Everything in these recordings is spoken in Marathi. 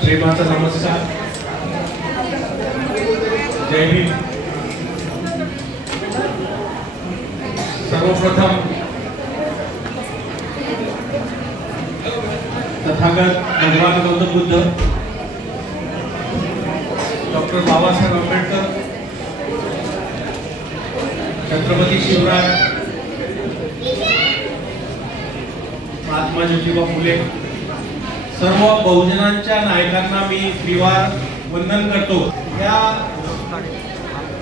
प्रेमाचा नमस्कार। जय भीम। सर्वप्रथम तथागत भगवान गौतम बुद्ध, डॉक्टर बाबासाहेब आंबेडकर, छत्रपती शिवराय, महात्मा ज्योतिबा फुले, सर्व बहुजनांच्या नायकांना मी त्रिवार वंदन करतो। या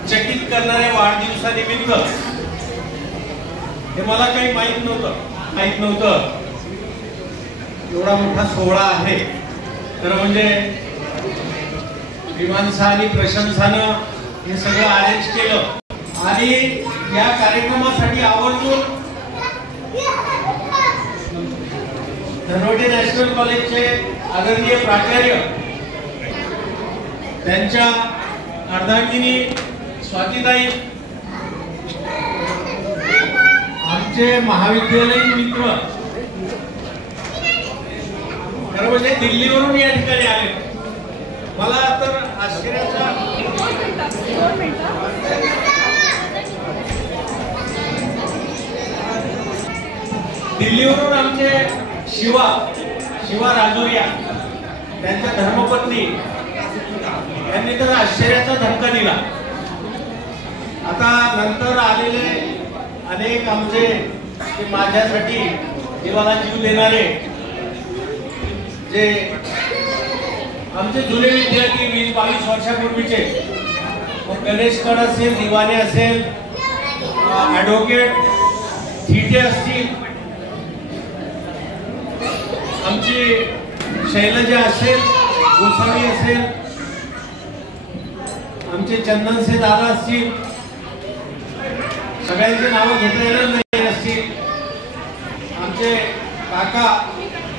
चकित करणाऱ्या वाढदिवसानिमित्त हे मला काही माहित नव्हतं एवढा मोठा सोहळा आहे। तर म्हणजे मीमांसा आणि प्रशंसानं हे सगळं अरेंज केलं आणि या कार्यक्रमासाठी आवर्जून धनवटे नॅशनल कॉलेजचे आदरणीय प्राचार्य, त्यांच्या अर्धांगिनी स्वातीताई, आमचे महाविद्यालयीन मित्र, खरं म्हणजे दिल्लीवरून या ठिकाणी आले। मला तर आश्चर्याचा दिल्लीवरून आमचे शिवा राजुरिया, त्यांच्या धर्मपत्नी, यांनी तर आश्चर्याचा धक्का दिला। आता नंतर आलेले अनेक आमचे माझ्यासाठी जीवाला जीव देणारे जे आमचे जुने विद्यार्थी 20-22 वर्षापूर्वीचे, गणेशकड असेल, दिवाने असेल, ॲडव्होकेट थिटे असतील, आमची शैलजा असेल, गोसावी असेल, आमचे चंदनसे दादा असतील, सगळ्यांचे नावं घेता येणार नाही असतील, आमचे काका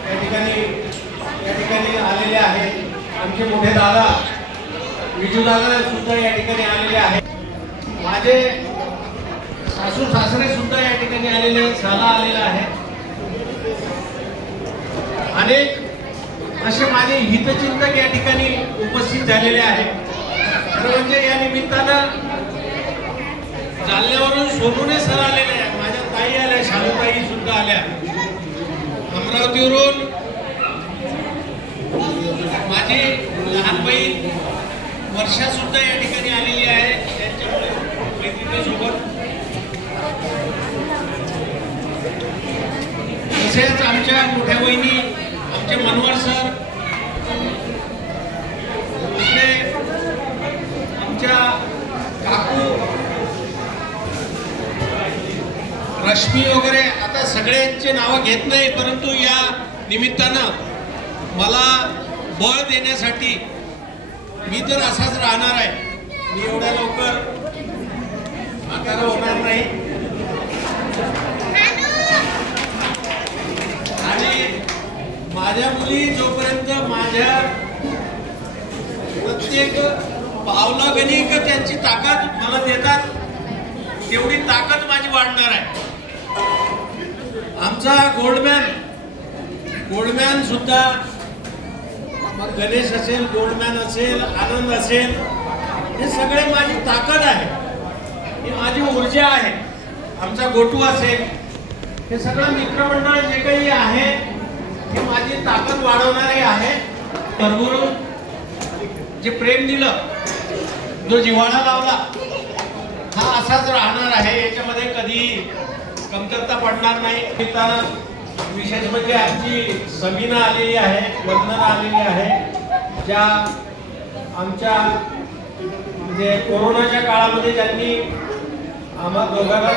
या ठिकाणी आलेले आहेत, आमचे मोठे दादा विजू दादा सुद्धा या ठिकाणी आलेले आहेत, माझे सासू सासरे सुद्धा या ठिकाणी आलेले, साला आलेला आहे, अनेक असे माझे हितचिंतक या ठिकाणी उपस्थित झालेले आहेत। म्हणजे या निमित्तानं जालन्यावरून सोनूने सर आलेले आहेत, माझ्या ताई आल्या, शालूताई सुद्धा आल्या, अमरावतीवरून माझी लहान बहीण वर्षा सुद्धा या ठिकाणी आलेली आहे, त्यांच्यामुळे मैत्रिणीसोबत। तसेच आमच्या मोठ्या बहिणी, आमचे मनोहर सर, आमच्या काकू रश्मी वगैरे, आता सगळ्यांचे नाव घेत नाही, परंतु या निमित्तानं मला बळ देण्यासाठी मी तर असाच राहणार आहे, मी एवढ्या लवकर म्हातारा होणार नाही आणि माझ्या मुली जोपर्यंत माझ्या प्रत्येक पावलागणिक त्यांची ताकद मला देतात, तेवढी ताकद माझी वाढणार आहे। आमचा गोल्डमॅन सुद्धा, मग गणेश असेल, गोल्डमॅन असेल, आनंद असेल, हे सगळे माझी ताकद आहे, ही माझी ऊर्जा आहे। आमचा गोटू असेल, हे सगळं मित्रमंडळ जे काही आहे हे माझी ताकद वाढवणारे आहे। भरभरून जे प्रेम दिलं, जो जिव्हाळा लावला, हा असाच राहणार आहे, याच्यामध्ये कधी कमतरता पडणार नाही। विशेष म्हणजे आमची समीना आलेली आहे, वंदना आलेली आहे, ज्या आमच्या म्हणजे कोरोनाच्या काळामध्ये ज्यांनी आम्हा दोघांना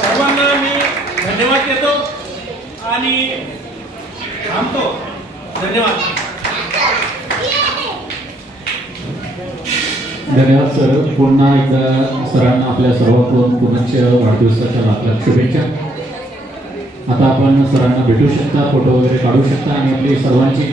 सर्वांना मी धन्यवाद देतो आणि थांबतो। धन्यवाद सर। पुन्हा एकदा सरांना आपल्या सर्वांकडून पुनश्च वाढदिवसाच्या लाख शुभेच्छा। आता आपण सरांना भेटू शकता, फोटो वगैरे काढू शकता आणि आपली सर्वांची